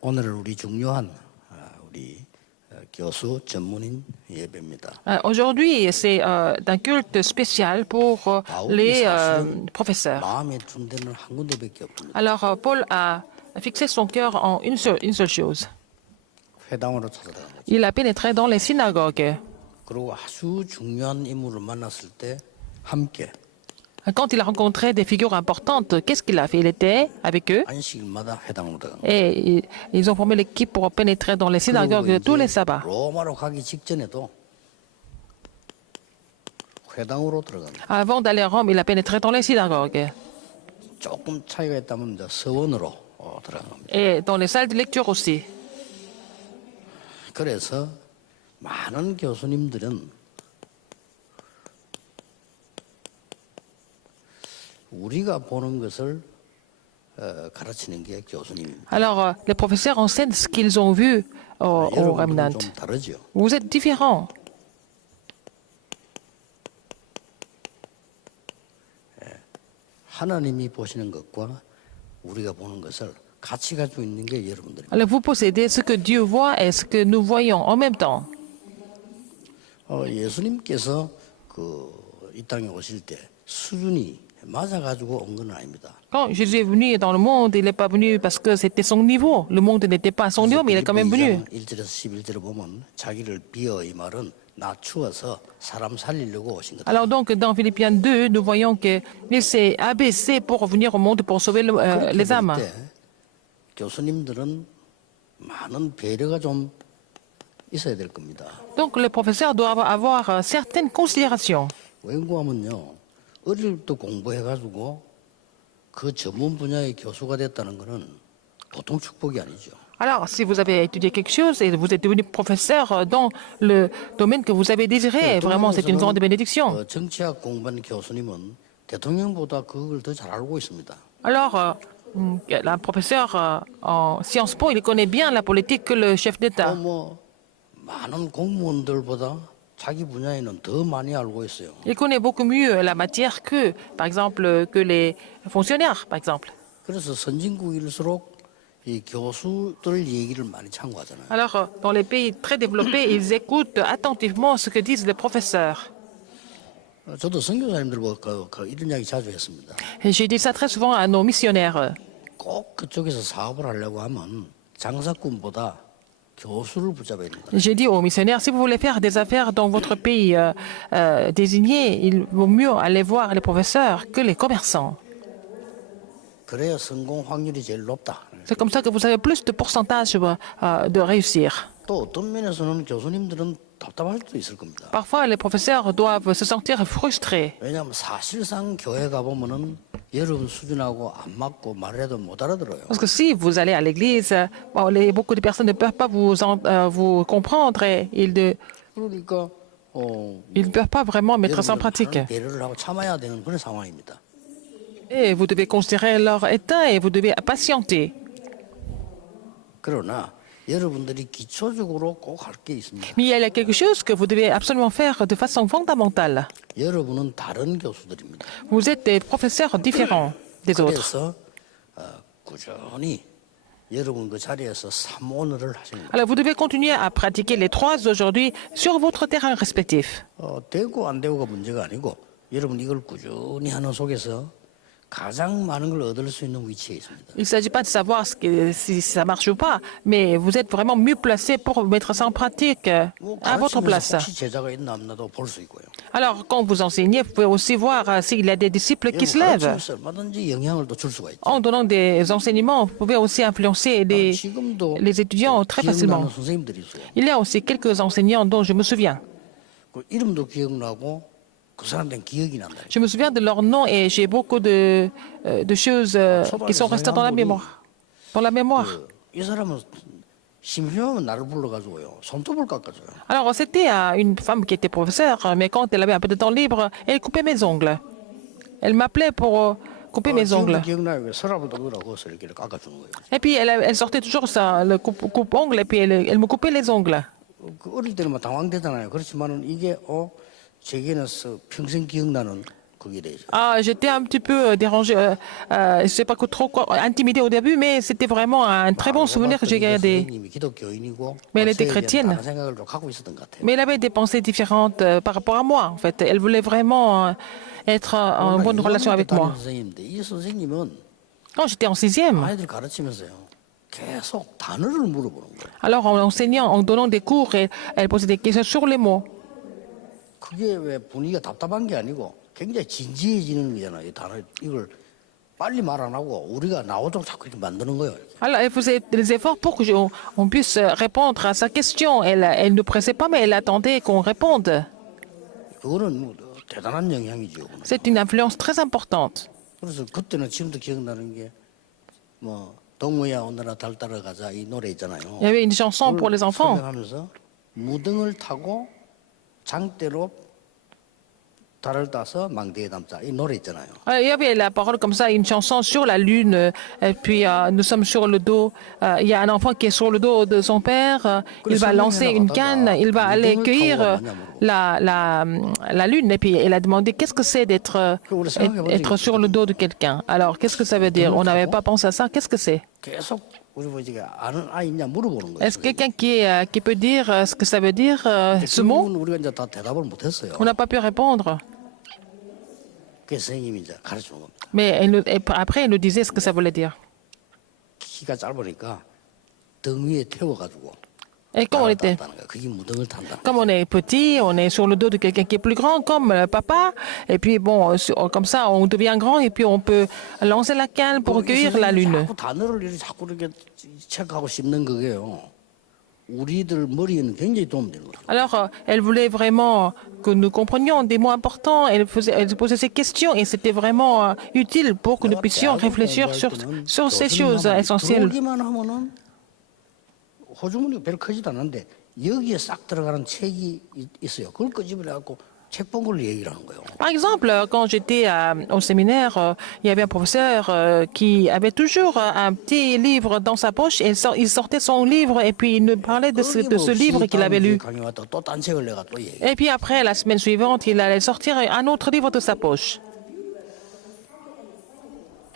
오늘은 우리 중요한 우리 교수 전문인 예배입니다. Aujourd'hui, c'est un culte spécial pour 바울이 les 사실은 professeurs. 마음에 준 데는 한 군데밖에 없습니다. Alors, Paul a fixé son cœur en une seule chose. 회당으로 찾아가는 거죠. Il a pénétré dans les synagogues. 그리고 아주 중요한 인물을 만났을 때 함께 Quand il a rencontré des figures importantes, qu'est-ce qu'il a fait? Il était avec eux 안식일마다 회당으로 들어간 거죠. et ils ont formé l'équipe pour pénétrer dans les synagogues 그리고 tous les 이제 sabbats. 로마로 가기 직전에도 회당으로 들어간 거죠. Avant d'aller à Rome, il a pénétré dans les synagogues 조금 차이가 있다면 이제 서원으로 들어간 겁니다. et dans les salles de lecture aussi. 그래서 많은 교수님들은 우리가 보는 것을 가르치는 게 교수님입니다. Alors, les professeurs enseignent ce qu'ils ont vu au 여러분들은 remnant. 좀 다르죠. Vous êtes différents. 하나님이 보시는 것과 우리가 보는 것을 같이 가지고 있는 게 여러분들입니다. Alors, vous possédez ce que Dieu voit et ce que nous voyons en même temps. 예수님께서 이 땅에 오실 때 수준이 맞아 가지고 온 건 아닙니다. Quand Jésus est venu dans le monde, il n'est pas venu parce que c'était son niveau. Le monde n'était pas à son niveau, mais il est quand même venu. 1절에서 11절에 보면 자기를 비어 이 말은 낮추어서 사람 살리려고 오신 거다. Alors donc, dans Philippiens 2, nous voyons qu'il s'est abaissé pour venir au monde pour sauver les âmes. 그럴 때 교수님들은 많은 배려가 좀 있어야 될 겁니다. Donc, les professeurs doivent avoir certaines considérations. 왜냐하면요, 어릴 때 공부해가지고 그 전문 분야의 교수가 됐다는 것은 보통 축복이 아니죠. Alors, si vous avez étudié quelque chose et vous êtes devenu professeur dans le domaine que vous avez désiré, vraiment, c'est une grande bénédiction. 정치학 공부한 교수님은 대통령보다 그걸 더 잘 알고 있습니다. Alors, un professeur en Sciences Po, il connaît bien la politique que le chef d'État. 뭐 많은 공무원들보다 자기 분야에는 더 많이 알고 있어요. Il connaît beaucoup mieux la matière que, par exemple, que les fonctionnaires, par exemple. 그래서 선진국일수록 이 교수들 얘기를 많이 참고하잖아요. Alors, dans les pays très développés, ils écoutent attentivement ce que disent les professeurs. 저도 선교사님들과 이런 이야기 자주 했습니다. Et j'ai dit ça très souvent à nos missionnaires. 꼭 그쪽에서 사업을 하려고 하면 장사꾼보다 교수를 붙잡아야 됩니다. J'ai dit aux missionnaires, si vous voulez faire des affaires dans votre pays désigné, il vaut mieux aller voir les professeurs que les commerçants. 그래야 성공 확률이 제일 높다. C'est comme ça que vous avez plus de pourcentage de réussir. 또 어떤 면에서는 교수님들은 답답할 수도 있을 겁니다. Parfois, les professeurs doivent se sentir frustrés. 왜냐하면 사실상 교회 가보면은 여러분 수준하고 안 맞고 말해도 못 알아들어요. Parce que si vous allez à l'église, beaucoup de personnes ne peuvent pas vous comprendre et ils 그러니까 ne peuvent pas vraiment mettre ça en pratique. 많은 배려를 하고 참아야 되는 그런 상황입니다. Et vous devez considérer leur état et vous devez patienter. 그러나 여러분들이 기초적으로 꼭 할 게 있습니다. Mais il y a quelque chose que vous devez absolument faire de façon fondamentale. 여러분은 다른 교수들입니다. Vous êtes des professeurs différents des autres. 그래서 꾸준히 여러분 그 자리에서 삼오늘을 하시는 거예요. Alors vous devez continuer à pratiquer les trois aujourd'hui sur votre terrain respectif. 되고 안 되고가 문제가 아니고 여러분 이걸 꾸준히 하는 속에서 가장 많은 걸 얻을 수 있는 위치에 있습니다. Il ne s'agit pas de savoir si ça marche ou pas, mais vous êtes vraiment mieux placé pour mettre ça en pratique à votre place. 혹시 제자가 있나 없나도 볼 수 있고요. Alors, quand vous enseignez, vous pouvez aussi voir s'il y a des disciples qui se lèvent. 가르치면서 얼마든지 영향을 또 줄 수가 있죠. En donnant des enseignements, vous pouvez aussi influencer 지금도 les étudiants très facilement. 기억나는 선생님들이 있어요. Il y a aussi quelques enseignants dont je me souviens. 그 이름도 기억나고 그 사람들은 기억이 난다. Je me souviens de leur nom et j'ai beaucoup de choses qui sont restées dans la mémoire. Dans la mémoire. 이 사람은 심심하면 나를 불러가지고요. 손톱을 깎아줘요. Alors, c'était une femme qui était professeure, mais quand elle avait un peu de temps libre, elle coupait mes ongles. Elle m'appelait pour couper mes ongles. 지금도 기억나요. 서랍을 넣으라고 거기서 이렇게 깎아주는 거예요. Et puis, elle sortait toujours ça, le coupe-ongle, et puis elle me coupait les ongles. 그 어릴 때는 막 당황되잖아요. 그렇지만은 이게 제게는 평생 기억나는 거기에 대해서. Ah, j'étais un petit peu dérangée, je sais pas trop quoi, intimidée au début, mais c'était vraiment un très bon souvenir que j'ai 봤더니 그 gardé. 선생님이 기독교인이고 Mais elle était 역사에 대한 chrétienne. 다른 생각을 좀 갖고 있었던 것 같아요. Mais elle avait des pensées différentes par rapport à moi, en fait. Elle voulait vraiment être en bonne relation avec moi. 선생님인데 이 선생님은 Quand j'étais en sixième, 아이들 가르치면서요. 계속 단어를 물어보는 거예요. alors en enseignant, en donnant des cours, elle posait des questions sur les mots. 그게 왜 분위기가 답답한 게 아니고 굉장히 진지해지는 거잖아요. 이 단어 이걸 빨리 말 안 하고 우리가 나오도록 자꾸 이렇게 만드는 거예요. 이렇게. Alors, elle faisait des efforts pour on puisse répondre à sa question. Elle ne pressait pas, mais elle attendait qu'on réponde. 그거는 뭐 대단한 영향이죠. 그거는. C'est une influence très importante. 그래서 그때는 지금도 기억나는 게 뭐 동무야 오늘아 달 따라 가자 이 노래 있잖아요. Il y avait une chanson pour les enfants. 설명하면서 무등을 타고 장대로 달을 따서 망대에 담자 이 노래 있잖아요. Il y avait la parole comme ça, une chanson sur la lune, et puis nous sommes sur le dos. Il y a un enfant qui est sur le dos de son père. Il va lancer une canne, il va aller cueillir la lune. Et puis elle a demandé qu'est-ce que c'est être sur le dos de quelqu'un. Alors qu'est-ce que ça veut dire? On n'avait pas pensé à ça. Qu'est-ce que c'est? 계속 우리 보지가 아는 아이 있냐 물어보는 거예요. Est-ce quelqu'un qui peut dire ce que ça veut dire, ce mot? 그건 우리가 이제 다 대답을 못했어요. On n'a pas pu répondre. 그 선생님이 이제 가르치는 겁니다. Mais et après, elle nous disait ce que ça voulait dire. 키가 짧으니까 등 위에 태워가지고 Et comme on était 따랐다는 거예요. 그게 무등을 탄다. Comme on est petit, on est sur le dos de quelqu'un qui est plus grand, comme papa. Et puis, bon, comme ça, on devient grand et puis on peut lancer la canne pour recueillir la lune. 자꾸 단어를 이렇게 자꾸 이렇게 체크하고 씹는 거게요. 우리들 머리에는 굉장히 도움되는 거예요. Alors, elle voulait vraiment que nous comprenions des mots importants. Elle posait ces questions et c'était vraiment utile pour que nous puissions réfléchir sur ces choses essentielles. 들어오기만 하면은 호주머니가 별로 크지도 않은데 여기에 싹 들어가는 책이 있어요. 그걸 끄집어내갖고 책 본 걸로 얘기를 하는 거예요. Par exemple, quand j'étais au séminaire, il y avait un professeur qui avait toujours un petit livre dans sa poche. Et il sortait son livre et puis il nous parlait de ce livre qu'il avait lu. 강의 왔다가 또 딴 책을 내가 또 얘기해. Et puis après, la semaine suivante, il allait sortir un autre livre de sa poche.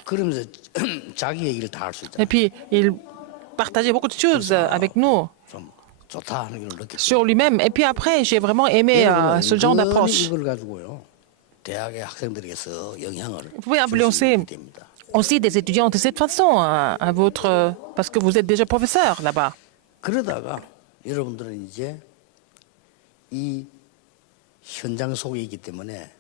그러면서 자기 얘기를 다 할 수 있잖아요. Et puis, il partageait beaucoup de choses avec nous 좀 좋다 하는 걸 느꼈어요. sur lui-même. Et puis après, j'ai vraiment aimé ce genre d'approche. 이걸 가지고요. 대학의 학생들에게서 영향을 Vous pouvez 줄수 influencer 있게 됩니다. aussi des étudiants de cette façon à votre... Parce que vous êtes déjà professeur là-bas. 그러다가 여러분들은 이제 이 현장 속에 있기 때문에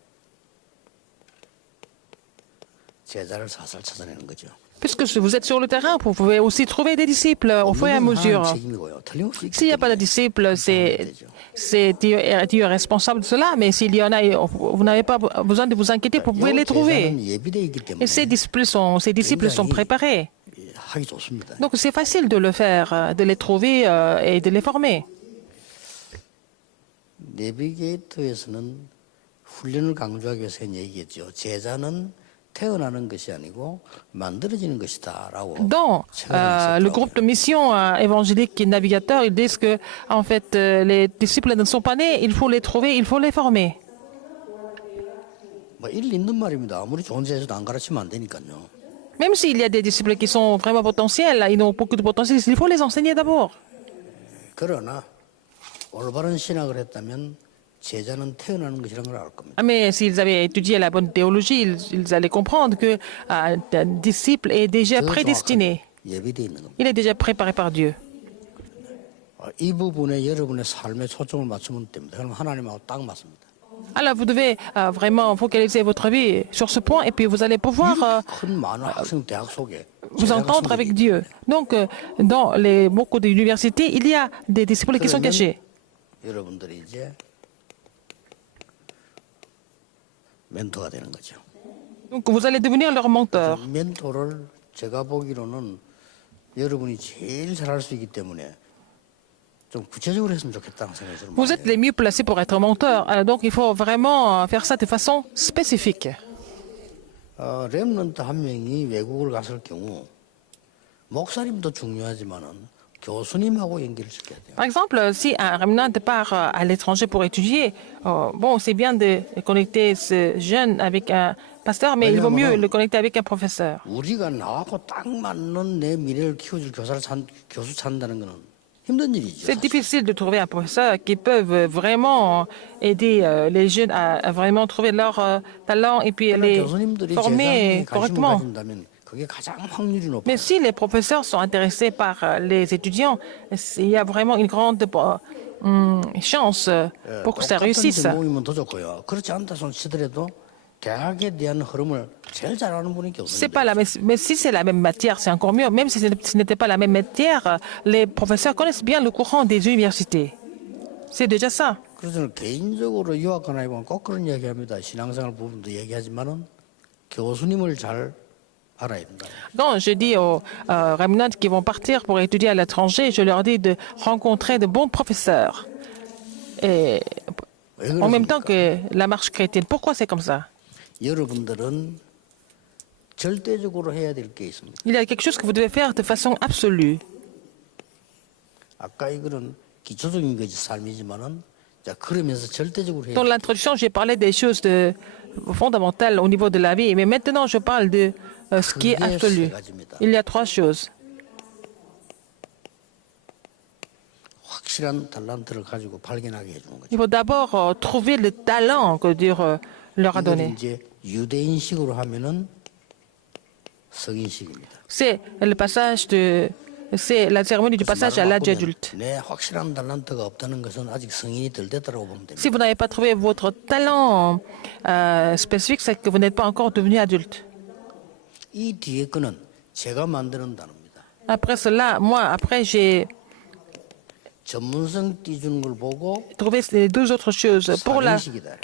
제자를 살살 찾아내는 거죠. Puisque vous êtes sur le terrain, vous pouvez aussi trouver des disciples au fur et à mesure. 책임이고요. 틀림없이 있기 S'il n'y a pas de 때문에 disciples, c'est Dieu est responsable de cela. Mais s'il y en a, vous n'avez pas besoin de vous inquiéter, vous pouvez les trouver. 제자는 예비되어 있기 때문에 Et ces disciples sont préparés. 하기 좋습니다. Donc c'est facile de le faire, de les trouver et de les former. 내비게이터에서는 훈련을 강조하기 위해서 얘기했죠. 제자는 태어나는 것이 아니고 만들어지는 것이다라고. Dans le groupe de mission évangélique et navigateur, ils disent que en fait les disciples ne sont pas nés, il faut les trouver, il faut les former. 뭐 일리 있는 말입니다. 아무리 좋은 제자도 안 가르치면 안 되니까요. Même s'il y a des disciples qui sont vraiment potentiels, ils ont beaucoup de potentiel, il faut les enseigner d'abord. 그러나 올바른 신학을 했다면 제자는 태어나는 것이라는 걸 알 겁니다. Mais s'ils avaient étudié la bonne théologie, ils allaient comprendre que un disciple est déjà prédestiné. 예비되어 있는 겁니다. Il est déjà préparé par Dieu. 이 부분에 여러분의 삶에 초점을 맞추면 됩니다. 그럼 하나님하고 딱 맞습니다. Alors vous devez vraiment focaliser votre vie sur ce point et puis vous allez pouvoir 큰 많은 학생 대학 속에 vous entendre avec Dieu. Donc dans beaucoup d'universités, il y a des disciples qui sont cachés. 여러분들이 이제 멘토가 되는 거죠. Donc vous allez devenir leur mentor. 멘토를 제가 보기로는 여러분이 제일 잘할 수 있기 때문에 좀 구체적으로 했으면 좋겠다는 생각이 들어요. Vous êtes les mieux placés pour être mentor. Donc il faut vraiment faire ça de façon spécifique. 렘넌트 한 명이 외국을 갔을 경우 목사님도 중요하지만은 교수님하고 연결을 시켜야 돼요. Par exemple, si un remnant part à l'étranger pour étudier, bon, c'est bien de connecter ce jeune avec un pasteur, mais il vaut mieux le connecter avec un professeur. 우리가 나하고 딱 맞는 내 미래를 키워줄 교수 찾는다는 거는 힘든 일이죠. C'est difficile de trouver un professeur qui peut vraiment aider les jeunes à vraiment trouver leur talent et puis les 교수님들이 former 제자에 관심을 correctement. 가진다면 그게 가장 확률이 높아요. Mais si les professeurs sont intéressés par les étudiants, il y a vraiment une grande chance pour que ça réussisse. 모이면 더 좋고요. 그렇지 않다 손 치더라도 대학에 대한 흐름을 제일 잘 아는 분이 C'est 교수님. pas la même, mais si c'est la même matière, c'est encore mieux. Même si ce n'était pas la même matière, les professeurs connaissent bien le courant des universités. C'est déjà ça. 그래서 저는 개인적으로 유학 가나 보면 꼭 그런 이야기합니다. 신앙생활 부분도 얘기하지만은 교수님을 잘 알아야 된다. Quand je dis aux remnants qui vont partir pour étudier à l'étranger, je leur dis de rencontrer de bons professeurs. Et 왜 en même temps 그러십니까? que la marche chrétienne. Pourquoi c'est comme ça? 여러분들은 절대적으로 해야 될 게 있습니다. Il y a quelque chose que vous devez faire de façon absolue. 아까 이거는 기초적인 것이 삶이지만은 자 그러면서 절대적으로 해야 Dans l'introduction, j'ai parlé des choses fondamentales au niveau de la vie, mais maintenant je parle de ce qui est absolu. Il y a trois choses. 확실한 달란트를 가지고 발견하게 해주는 거죠. Il faut d'abord trouver le talent que Dieu leur a 이걸 donné. 이제 유대인식으로 하면은 성인식입니다. C'est le passage c'est la cérémonie du passage à l'âge adulte. 내 확실한 달란트가 없다는 것은 아직 성인이 덜 됐다고 보면 됩니다. Si vous n'avez pas trouvé votre talent spécifique, c'est que vous n'êtes pas encore devenu adulte. 이 뒤에 거는 제가 만드는 단어입니다. Après cela, après j'ai 전문성 띄주는 걸 보고 trouvé les deux autres choses. 성인식이다.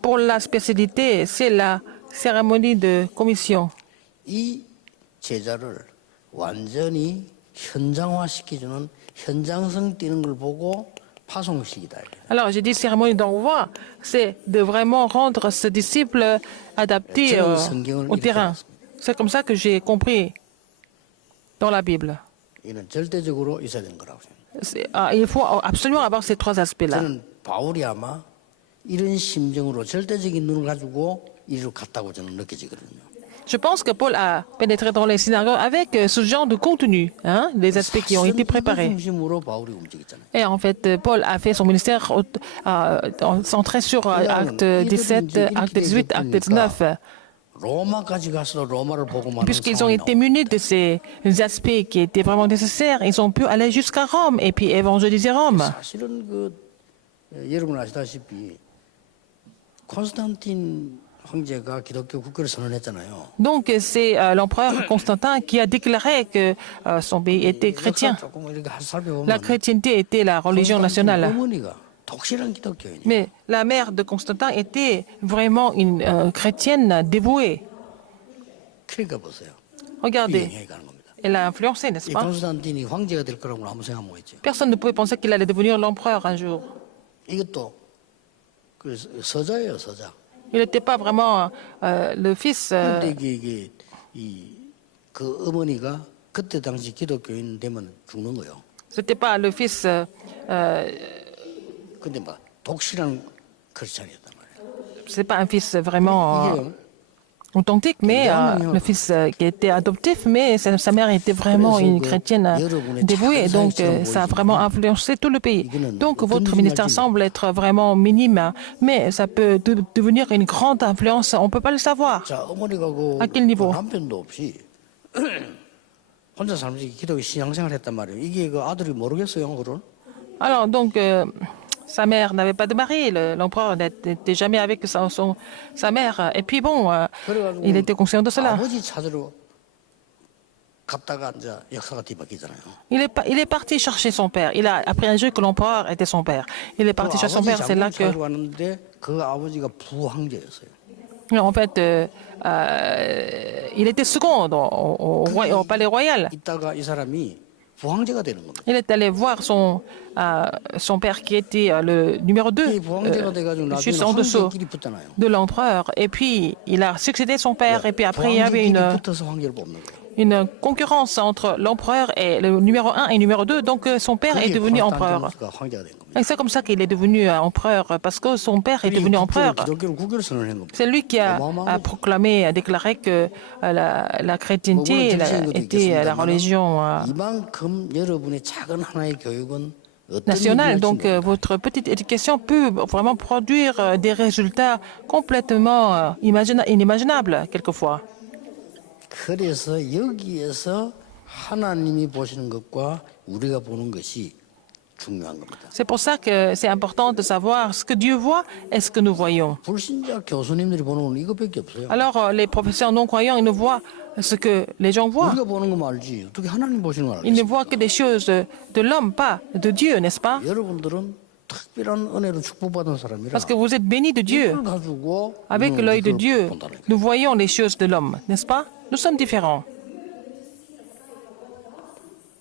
Pour la spécialité, c'est la cérémonie de commission. 이 제자를 완전히 현장화시켜주는 현장성 띄는 걸 보고 파송식이다. Alors, j'ai dit cérémonie d'envoi, c'est de vraiment rendre ce disciple adapté au terrain. C'est comme ça que j'ai compris dans la Bible. 이는 절대적으로 있어야 되는 거라고 생각합니다. Il faut absolument avoir ces trois aspects-là. 저는 바울이 아마 이런 심정으로 절대적인 눈을 가지고 이리로 갔다고 저는 느껴지거든요. Je pense que Paul a pénétré dans les synagogues avec ce genre de contenu, hein, les aspects qui ont été préparés. 중심으로 바울이 움직였잖아요. Et en fait, Paul a fait son ministère centré sur acte 17, acte 18, acte 19. 로마까지 가서 로마를 보고만 Puisqu'ils ont été munis de ces aspects qui étaient vraiment nécessaires, ils ont pu aller jusqu'à Rome et puis évangéliser Rome. 사실은 여러분 아시다시피 콘스탄틴 황제가 기독교 국교를 선언했잖아요. Donc c'est l'empereur Constantin qui a déclaré que son pays était chrétien. 조금 이렇게 살펴보면 La chrétienté était la religion nationale. 어머니가 독실한 기독교인이에요. Mais la mère de Constantin était vraiment une chrétienne dévouée. 그러니까 보세요. Regardez, 영향이 가는 겁니다. elle a influencé, n'est-ce 이 pas? 콘스탄틴이 황제가 될 거라고는 아무 생각 못 했죠. Personne ne pouvait penser qu'il allait devenir l'empereur un jour. 이것도 그 서자예요, 서자. Il n'était pas vraiment le fils. 근데 이게 그 어머니가 그때 당시 기독교인 되면 죽는 거예요. C'était pas le fils. 근데 막 독실한 크리스찬이었단 말이에요. C'est pas un fils vraiment 이게 authentique, mais le fils qui était adoptif, mais sa mère était vraiment une chrétienne dévouée, donc ça a vraiment influencé tout le pays. Donc votre ministère semble être vraiment minime, mais ça peut devenir une grande influence, on ne peut pas le savoir. 자, 어머니가 À quel niveau? 남편도 없이 혼자 살면서 기독교 신앙생활 했단 말이에요. 이게 그 아들이 모르겠어요, 그런? Alors donc sa mère n'avait pas de mari, l'empereur n'était jamais avec sa mère, et puis bon, il était conscient de cela. 아버지 찾으러 갔다가 이제 역사가 뒤바뀌잖아요. Il est parti chercher son père. Il a appris un jour que l'empereur était son père. Il est parti chercher son père. C'est là que, 찾으러 왔는데 그 아버지가 부황제였어요. en fait, il était second au palais royal. 이따가 이 사람이 부황제가 되는 겁니다. Il est allé voir son père qui était le numéro 2, 이 부황제가 돼가지고 juste 나중에 en dessous 황제끼리 붙잖아요. de l'empereur. Et puis, il a succédé son père. Et puis après, il y avait 부황제끼리 붙어서 황제를 뽑는 거예요. une concurrence entre l'empereur et le numéro 1 et numéro 2. Donc son père est 그게 devenu empereur. 콘스탄티누스가 황제가 된 겁니다. Et c'est comme ça qu'il est devenu empereur, parce que son père est 그리고 devenu empereur. 기독교를 국교를 선언한 겁니다. C'est lui qui a proclamé, a déclaré que la chrétienté était la religion 이만큼 여러분의 작은 하나의 교육은 어떤 nationale. 의미를 Donc 지닌 votre petite éducation peut vraiment produire des résultats complètement inimaginables quelquefois. 그래서 여기에서 하나님이 보시는 것과 우리가 보는 것이 중요한 겁니다. C'est pour ça que c'est important de savoir ce que Dieu voit et ce que nous voyons. 불신자 교수님들이 보는 건 이것밖에 없어요. Alors les professeurs non-croyants, ils ne voient ce que les gens voient. 우리가 보는 것만 알지 어떻게 하나님 보시는 걸 Ils ne 알겠어요? voient que des choses de l'homme, pas de Dieu, n'est-ce pas? 여러분들은 특별한 은혜로 축복받은 사람이라 Parce que vous êtes bénis de Dieu. 이걸 가지고 Avec l'œil de Dieu, 본다는 거예요. nous voyons les choses de l'homme, n'est-ce pas? Nous sommes différents.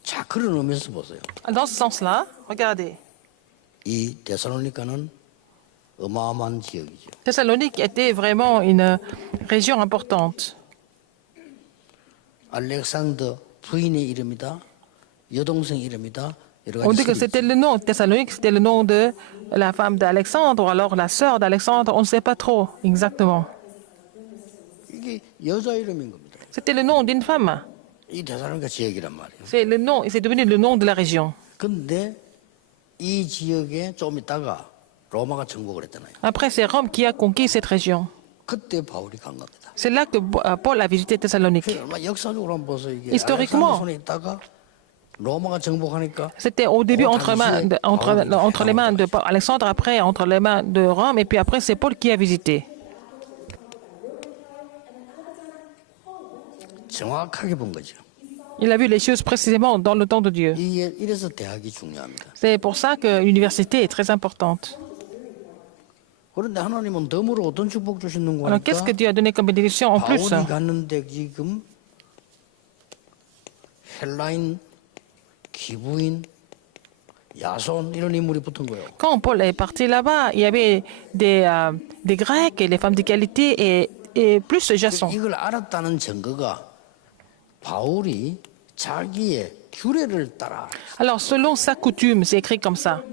자, 그런 의미에서 보세요. Dans ce sens-là, regardez. 이 데살로니가는 어마어마한 지역이죠. Thessalonique était vraiment une région importante. 알렉산더 부인의 이름이다. 여동생 이름이다. 여러 On 가지 dit que 설이 c'était 있어요. le nom, Thessalonique, c'était le nom de la femme d'Alexandre, ou alors la sœur d'Alexandre, on ne sait pas trop exactement. 이게 여자 이름인 겁니다. C'était le nom d'une femme. 이 데살로니가 지역이란 말이에요. C'est le nom, et c'est devenu le nom de la région. 근데 이 지역에 좀 있다가 로마가 정복을 했잖아요. Après, c'est Rome qui a conquis cette région. 그때 바울이 간 겁니다. C'est là que Paul a visité Thessalonique. 얼마 역사적으로 한번 보세요. 이게 Historiquement. 알렉산더 손에 있다가 로마가 정복하니까 C'était au début entre les mains de Alexandre, après entre les mains de Rome, et puis après c'est Paul qui a visité. 정확하게 본 거죠. Il a vu les choses précisément dans le temps de Dieu. 이래서 대학이 중요합니다. C'est pour ça que l'université est très importante. 그런데 하나님은 덤으로 어떤 축복 주시는 Alors qu'est-ce que 거니까 Dieu a donné comme bénédiction en plus? 바울이 갔는데 지금 헬라인, 기부인, 야손 이런 인물이 붙은 거예요. Quand Paul est parti là-bas, il y avait des Grecs et les femmes de qualité et plus de Jason. 이걸 알았다는 증거가 바울이 자기의 규례를 따라 Alors selon sa coutume, c'est écrit comme ça.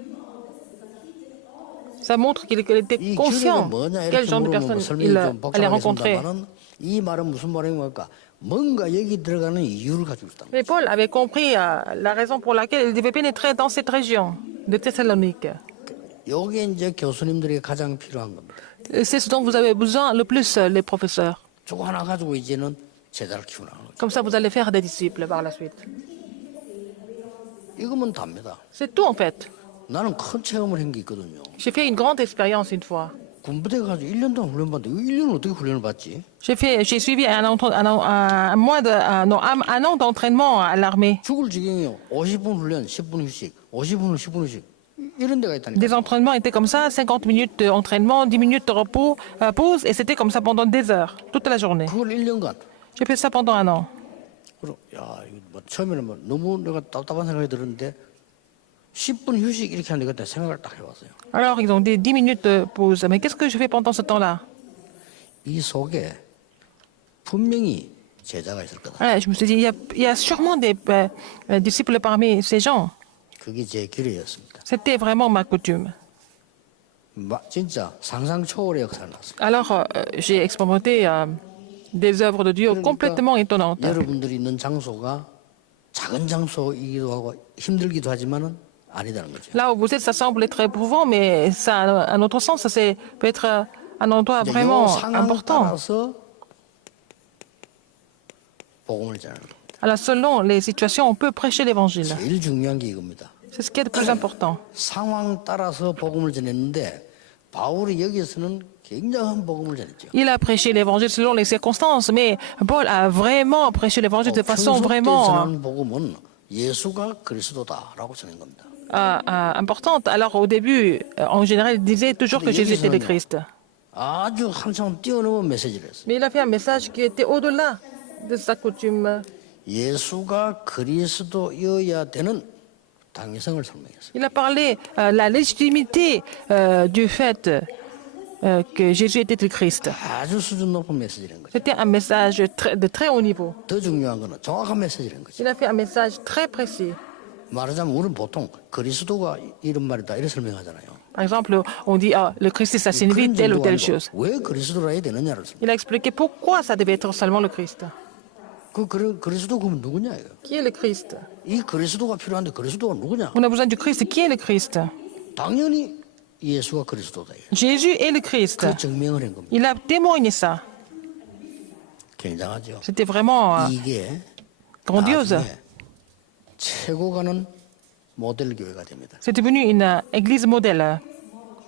Ça montre qu'il était 이 규례가 conscient 뭐냐 quel 이렇게 genre de 물어보면 personnes 설명이 il 좀 allait rencontrer. 복잡하겠습니다만은 이 말은 무슨 말인가? 뭔가 여기 들어가는 이유를 가지고 있다. Mais Paul avait compris la raison pour laquelle il devait pénétrer dans cette région de Thessalonique. 이게 이제 교수님들에게 가장 필요한 겁니다. C'est ce dont vous avez besoin le plus, les professeurs. 저거 하나 가지고 이제는 제자를 키우는 거죠. Comme ça, vous allez faire des disciples par la suite. 이거면 답니다. C'est tout en fait. 나는 큰 체험을 한 게 있거든요. J'ai fait une grande expérience une fois. 군부대 가지고 1년 동안 훈련 받는데 1년을 어떻게 훈련을 받지? J'ai suivi un an d'entraînement à l'armée. 죽을 지경이요. 50분 훈련, 10분 휴식. 50분, 10분 휴식. 이런 데가 있다니까. Des entraînements étaient comme ça, 50 minutes d'entraînement, 10 minutes de repos, pause, et c'était comme ça pendant des heures, toute la journée. 그걸 1년간. J'ai fait ça pendant un an. 그럼 야, 이거 뭐 처음에는 뭐 너무 내가 답답한 생각이 들었는데 10분 휴식 이렇게 하는 데 생각을 딱 해봤어요. Alors, ils ont des 10 minutes de pause. Mais qu'est-ce que je fais pendant ce temps-là? 이 속에 분명히 제자가 있을 거다. Voilà, je me suis dit, il y a sûrement des disciples parmi ces gens. 그게 제 길이었습니다. C'était vraiment ma coutume. 진짜 상상 초월의 역사를 났어요. Alors, j'ai expérimenté des œuvres de Dieu complètement étonnantes. 여러분들이 있는 장소가 작은 장소이기도 하고 힘들기도 하지만은 아니다는 거죠. Là où vous êtes, ça semble être éprouvant, mais ça a un autre sens. Ça peut être un endroit 이 vraiment 상황 important. 따라서 복음을 전하는 겁니다. Alors, selon les situations, on peut prêcher l'évangile. 제일 중요한 게 이겁니다. C'est ce qui est le plus important. 상황 따라서 복음을 전했는데 바울이 여기서는 굉장한 복음을 전했죠. Il a prêché l'évangile selon les circonstances, mais Paul a vraiment prêché l'évangile de façon 평소 때 vraiment 전하는 복음은 예수가 그리스도다라고 전한 겁니다. importante. Alors, au début, en général, il disait toujours que Jésus était le Christ. 아주 한참 뛰어넘은 메시지를 했어요. Mais il a fait un message qui était au-delà de sa coutume. 예수가 그리스도여야 되는 당위성을 설명했어요. Il a parlé la légitimité du fait que Jésus était le Christ. 아주 수준 높은 메시지라는 거죠. C'était un message de très haut niveau. 더 중요한 거는 정확한 메시지라는 거죠. Il a fait un message très précis. 말하자면 우리는 보통 그리스도가 이런 말이다 이렇게 설명하잖아요. Par exemple, on dit ah, le Christ, ça signifie 그런 telle ou 정도가 telle 아니고 chose. 왜 그리스도라 해야 되느냐를 설명. Il a expliqué pourquoi ça devait être seulement le Christ. 그리스도 그러면 누구냐 이거. Qui est le Christ? 이 그리스도가 필요한데 그리스도가 누구냐? On a besoin du Christ. Qui est le Christ? 당연히 예수가 그리스도다. 이거. Jésus est le Christ. 그 증명을 한 겁니다. Il a témoigné ça. 굉장하죠. C'était vraiment 이게 grandiose. 나중에 최고 가는 모델 교회가 됩니다. C'est devenu une église modèle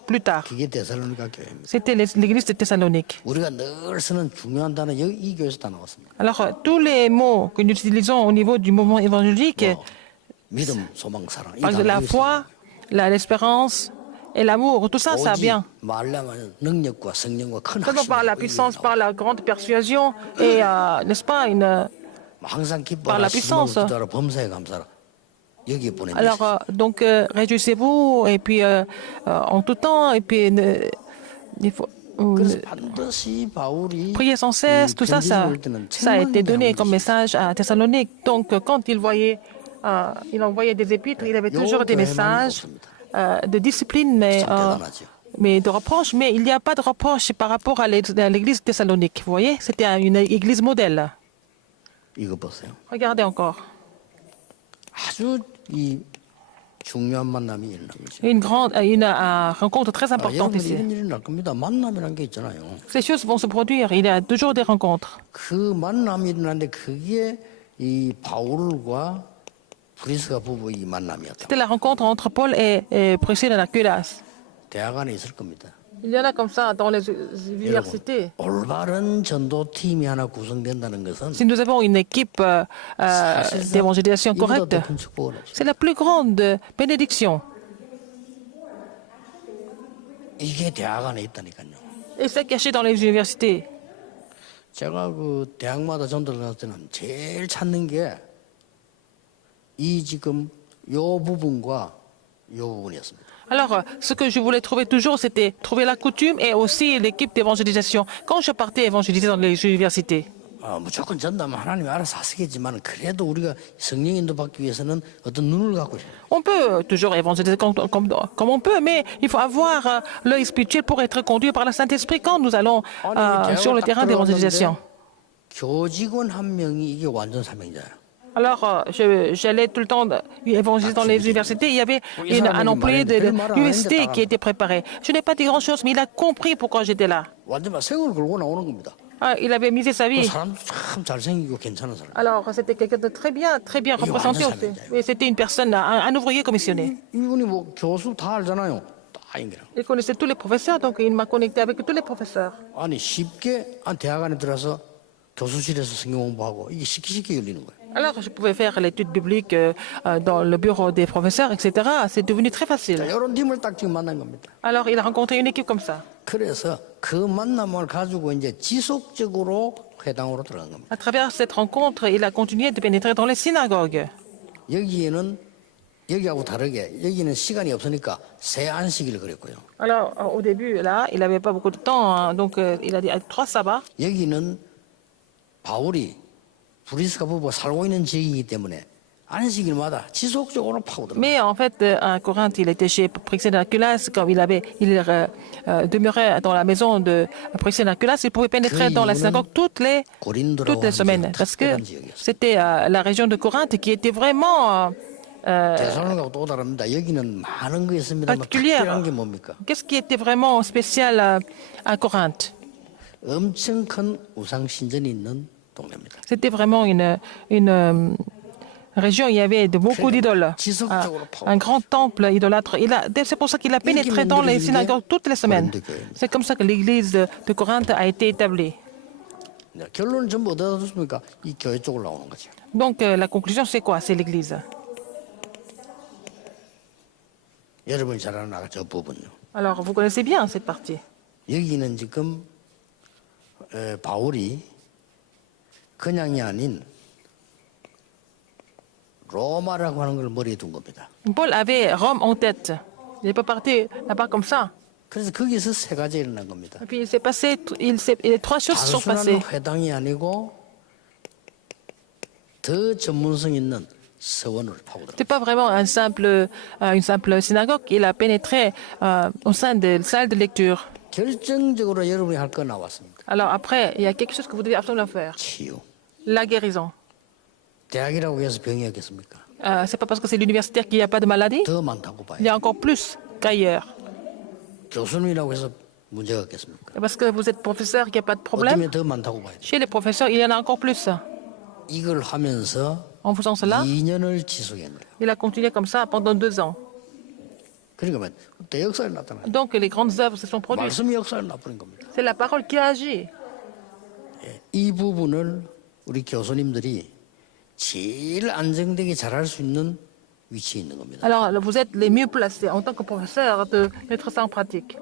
plus tard. 그게 데살로니가 교회입니다. C'était l'église de Thessalonique. 우리가 늘 쓰는 중요한 단어 여기 이 교회에서 다 나왔습니다. Alors, tous les mots que nous utilisons au niveau du mouvement évangélique, 믿음, 소망, 사랑. par exemple, la foi, l'espérance et l'amour, tout ça, ça vient. 말하면 능력과 성령과 큰 Seulement par la puissance, par la grande persuasion et, n'est-ce pas, 항상 par la 기뻐하라 puissance. 시험을 기도하라 범사에 감사하라 여기에 보낸 Alors, 메시지. donc, réjouissez-vous, et puis en tout temps, et puis il faut 그래서 반드시 바울이 prier sans cesse, tout ça, ça a été donné comme message à Thessalonique. Donc, quand il envoyait des épîtres, il avait toujours des messages de discipline, mais de reproche. Mais il n'y a pas de reproche par rapport à l'église de Thessalonique. Vous voyez, c'était une église modèle. 이거 보세요. Regardez encore. 아주 이 중요한 만남이 일어난 거죠. Une rencontre très importante 여러분 ici. 이런 일이 날 겁니다. 만남이라는 게 있잖아요. Ces choses vont se produire. Il y a toujours des rencontres. 그 만남이 일어났는데 그게 이 바울과 브리스가 부부의 만남이었다. C'était la rencontre entre Paul et Priscilla d'Aquilas. 대학 안에 있을 겁니다. Il y en a comme ça dans les universités. 올바른 전도팀이 하나 구성된다는 것은 Si nous avons une équipe d'évangélisation 이보다 correcte, 더 큰 축복을 없어요. c'est la plus grande bénédiction. 이게 대학 안에 있다니까요. Et c'est caché dans les universités. 제가 그 대학마다 전도를 갔을 때는 제일 찾는 게 이 지금 요 부분과 요 부분이었습니다. Alors, ce que je voulais trouver toujours, c'était trouver la coutume et aussi l'équipe d'évangélisation. Quand je partais évangéliser dans les universités, 무조건 전담은 하나님이 알아서 하시겠지만 그래도 우리가 성령 인도 받기 위해서는 어떤 눈을 갖고 있어요. on peut toujours évangéliser comme on peut, mais il faut avoir l'œil spirituel pour être conduit par le Saint-Esprit quand nous allons sur le terrain d'évangélisation. 교직원 한 명이 이게 완전 사명자예요. Alors, j'allais tout le temps évangéliser dans les universités. Il y avait un employé de l'université qui était préparé. Je n'ai pas dit grand-chose, mais il a compris pourquoi j'étais là. 완전 막 생을 걸고 나오는 겁니다. Il avait misé sa 그 vie. 사람 참 잘생기고 괜찮은 사람. Alors, c'était quelqu'un de très bien représenté. Et c'était une personne, un ouvrier commissionné. 이분이 뭐 교수 다 알잖아요. 다 연결. Il connaissait tous les professeurs, donc il m'a connecté avec tous les professeurs. 아니 쉽게 대학 안에 들어서 교수실에서 성경 공부하고 이게 쉽게 열리는 거예요. Alors, je pouvais faire l'étude biblique dans le bureau des professeurs, etc. C'est devenu très facile. 이런 팀을 딱 지금 만난 겁니다. Alors, il a rencontré une équipe comme ça. 그래서 그 만남을 가지고 이제 지속적으로 회당으로 들어간 겁니다. À travers cette rencontre, il a continué de pénétrer dans les synagogues. 여기에는 여기하고 다르게 여기는 시간이 없으니까 새 안식일을 그랬고요. Alors, au début, là, il n'avait pas beaucoup de temps, hein, donc il a dit 3 sabbats. 여기는 바울이 브리스가 부부가 살고 있는 지역이기 때문에 안식일마다 지속적으로 파고들어요. Mais en fait, à Corinthe, il était chez Priscilla d'Aquilas, comme il demeurait dans la maison de Priscilla d'Aquilas, il pouvait pénétrer dans la synagogue toutes les semaines, parce que c'était la région de Corinthe qui était vraiment 대살로니가하고 또 다릅니다. 여기는 많은 거 있습니다만 특별한 게 뭡니까? Qu'est-ce qui était vraiment spécial à Corinthe? 엄청 큰 우상 신전이 있는 동네입니다. C'était vraiment une région où il y avait beaucoup d'idoles. Un grand temple idolâtre. C'est pour ça qu'il a pénétré dans les synagogues toutes les semaines. C'est comme ça que l'église de Corinthe a été établie. 결론은 전부 어디다 뒀습니까? 이 교회 쪽으로 나오는 거죠. Donc la conclusion, c'est quoi? C'est l'église. 여러분이 잘 아는 저 부분요. Alors, vous connaissez bien cette partie. 여기는 지금 바울이 그냥이 아닌 로마라고 하는 걸 머리에 둔 겁니다. Paul avait Rome en tête. Il n'est pas parti là-bas comme ça. 그래서 거기서 세 가지 일어난 겁니다. Et puis il s'est passé, les trois choses se sont passées. 단순한 회당이 아니고 더 전문성 있는 서원을 파고들어. C'était pas vraiment une simple synagogue. Il a pénétré au sein des salles de lecture. 결정적으로 여러분이 할 거 나왔습니다. Alors après, il y a quelque chose que vous devez absolument faire. 치유. La guérison. 대학이라고 해서 병이 없겠습니까? C'est pas parce que c'est l'universitaire qu'il n'y a pas de maladie. 더 많다고 봐요. Il y a encore plus qu'ailleurs. 교수님이라고 해서 문제가 없겠습니까? Et parce que vous êtes professeur, qu'il n'y a pas de problème. 어쩌면 더 많다고 봐야 돼요. Chez les professeurs, il y en a encore plus. 이걸 하면서 En faisant cela, 2년을 지속한 거예요. il a continué comme ça pendant 2 ans. 그러니까 대역사를 나타나요. Donc les grandes œuvres se sont produites. 말씀이 역사를 나타낸 겁니다. C'est la parole qui agit. 이 부분을 우리 교수님들이 제일 안정되게 잘할 수 있는 위치에 있는 겁니다. Alors vous êtes les mieux placés en tant que professeur de mettre ça en pratique.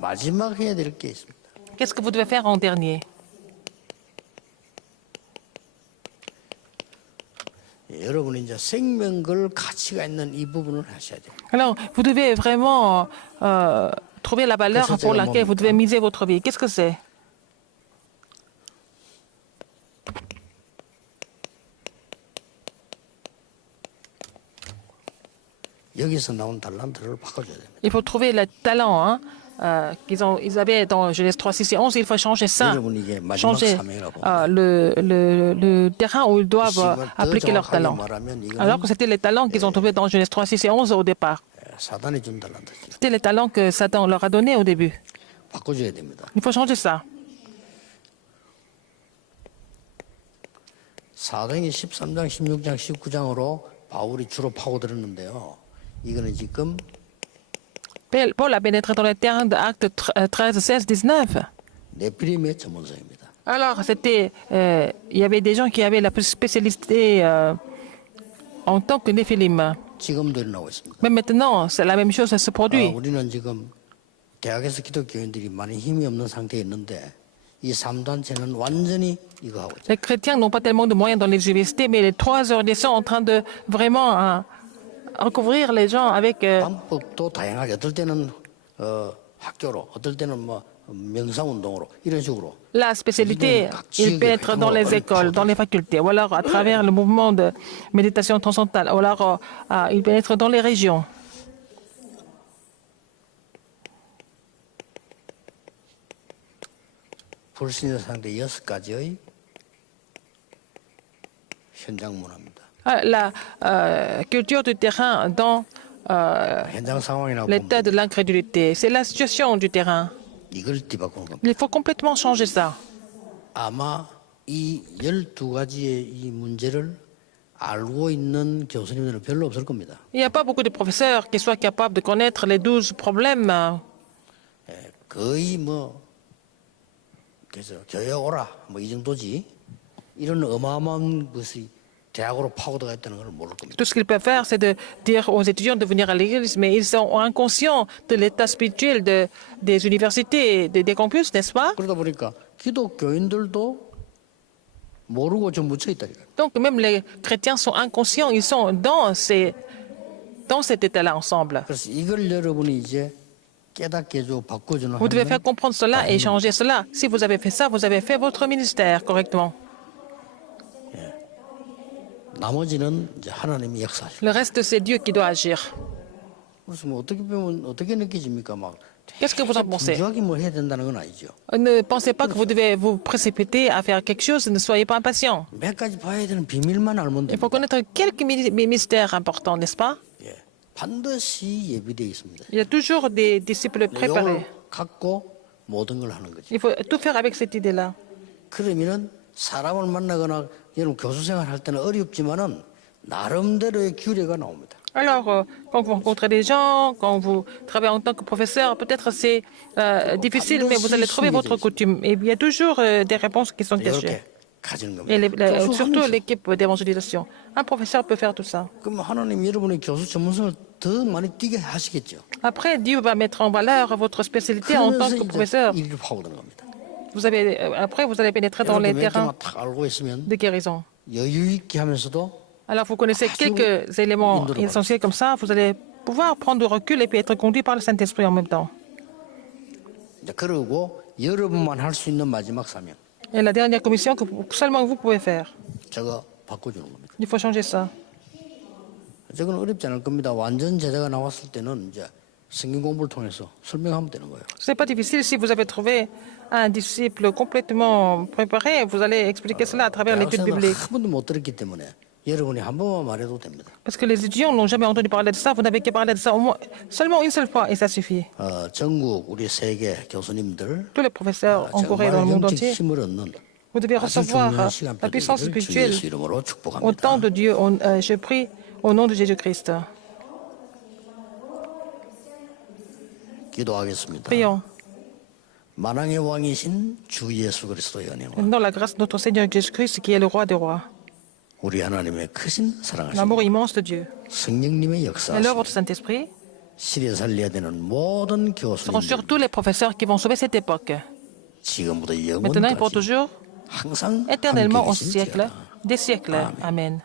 마지막 해야 될 게 있습니다. Qu'est-ce que vous devez faire en dernier? 여러분이 이제 생명 걸 가치가 있는 이 부분을 하셔야 돼요. Alors vous devez vraiment trouver la valeur Qu'est-ce que pour c'est, laquelle vous devez miser votre vie. Qu'est-ce que c'est? 여기서 나온 달란트를 바꿔줘야 됩니다. Il faut trouver le talent hein, ils avaient dans Genèse 3, 6 et 11. Il faut changer ça. 여러분 이게 마지막 Changer 사명이라고. le terrain où ils doivent 더 appliquer leur 정확하게 talent. 말하면 이거는 Alors que c'était les talents qu'ils ont trouvés dans Genèse 3, 6 et 11 au départ. 사단이 준 달란트죠. C'était les talents que Satan leur a donnés au début. 바꿔줘야 됩니다. Il faut changer ça. 사도행전 13장, 16장, 19장으로 바울이 주로 파고들었는데요. 이거는 지금 Paul a pénétré dans les terrains de Actes 13, 16, 19. 네피림의 전문성입니다. Alors, il y avait des gens qui avaient la spécialité en tant que Néphilim. 지금도 일어나고 있습니다. Mais maintenant, c'est la même chose, ça se produit. 우리는 지금 대학에서 기독교인들이 많이 힘이 없는 상태에 있는데 이 3단체는 완전히 이거 하고 있어요. Les chrétiens n'ont pas tellement de moyens dans les universités, mais les 3 heures sont en train de vraiment recouvrir les gens avec... 방법도 다양하게 어떨 때는 학교로 어떨 때는 뭐 명상운동으로 이런 식으로 La spécialité, ils pénètrent dans les écoles, dans les facultés, ou alors à travers le mouvement de méditation transcendantale, ou alors ils pénètrent dans les régions. 불신의 상대 6가지의 현장 문화입니다. La culture du terrain dans 현장 상황이라고 l'état de 보면 l'incrédulité, c'est la situation du terrain. 이걸 뒤바꾸는 겁니다. Il faut complètement changer ça. 아마 이 12가지의 이 문제를 알고 있는 교수님들은 별로 없을 겁니다. Il n'y a pas beaucoup de professeurs qui soient capables de connaître les 12 problèmes. 거의 뭐 그래서 교회 오라 뭐 이 정도지 이런 어마어마한 것이 대학으로 파고들어가 있다는 걸 모를 겁니다. Tout ce qu'ils peuvent faire, c'est de dire aux étudiants de venir à l'église, mais ils sont inconscients de l'état spirituel des universités, des campus, n'est-ce pas? 그러다 보니까 기독교인들도 모르고 좀 묻혀 있다니까요. Donc même les chrétiens sont inconscients, ils sont dans cet état-là ensemble. 그래서 이걸 여러분이 이제 깨닫게 해주고 바꿔주는 Vous devez 하면 faire comprendre cela et changer cela. Si vous avez fait ça, vous avez fait votre ministère correctement. 나머지는 이제 하나님이 역사하시고. Le reste, c'est Dieu qui doit agir. 그래서 뭐 어떻게 보면 어떻게 느껴집니까? 막 Qu'est-ce que vous en pensez? 분주하게 뭘 해야 된다는 건 아니죠. Ne pensez pas que vous devez vous précipiter à faire quelque chose, ne soyez pas impatient. 몇 가지 봐야 되는 비밀만 알면 Il faut 됩니다. connaître quelques mystères importants, n'est-ce pas? 예. 반드시 예비되어 있습니다. Il y a toujours des disciples préparés. 이걸 갖고 모든 걸 하는 거죠. Il faut tout faire avec cette idée-là. 그러면은 사람을 만나거나 여러분 교수 생활할 때는 어렵지만은 나름대로의 규례가 나옵니다. Alors, quand vous rencontrez des gens, quand vous travaillez en tant que professeur, peut-être c'est difficile, mais vous allez trouver votre coutume. Et il y a toujours des réponses qui sont cachées. 이렇게 가지는 겁니다. Et surtout 교수하면서 l'équipe d'évangélisation. Un professeur peut faire tout ça. 그럼 하나님 여러분의 교수 전문성을 더 많이 띄게 하시겠죠. Après, Dieu va mettre en valeur votre spécialité en tant 그러면서 que 이제 professeur. 일을 파고드는 겁니다. Après, vous allez pénétrer dans les 이렇게 몇 terrains 개만 딱 알고 있으면 de guérison. 여유 있게 하면서도 Alors, vous connaissez quelques éléments essentiels comme ça, vous allez pouvoir prendre du recul et puis être conduit par le Saint-Esprit en même temps. 이제 그러고 여러분만 할 수 있는 마지막 사명. Et la dernière commission que seulement vous pouvez faire. 저거 바꿔주는 겁니다. Il faut changer ça. 저건 어렵지 않을 겁니다. 완전 제자가 나왔을 때는 이제 성경 공부를 통해서 설명하면 되는 거예요. Ce n'est pas difficile si vous avez trouvé un disciple complètement préparé. Vous allez expliquer cela à travers l'étude 대학생들은 biblique. 한 번도 못 들었기 때문에 여러분이 한 번만 말해도 됩니다. Parce que les étudiants n'ont jamais entendu parler de ça. Vous n'avez qu'à parler de ça au moins, seulement une seule fois et ça suffit. 전국 우리 세계 교수님들 Tous les professeurs en Corée et dans le monde 영적 entier, 힘을 얻는 vous devez 아주 recevoir 중요한 시간 la puissance 주 spirituelle 예수 이름으로 au 축복합니다. temps de Dieu. Je prie au nom de Jésus-Christ. 기도하겠습니다. Prions. 만왕의 왕이신 주 예수 그리스도의 은혜와 Dans la grâce de notre Seigneur Jésus-Christ, qui est le roi des rois, 우리 하나님의 크신 사랑하신 l'amour immense de Dieu, 성령님의 et 역사 l'œuvre du Saint-Esprit 시리에 살려야 되는 모든 seront sur 교수님들 tous les professeurs qui vont sauver cette époque. 지금부터 Maintenant et pour 영원까지 toujours, 항상 함께 éternellement au 계실지어다. siècle des siècles. Amen.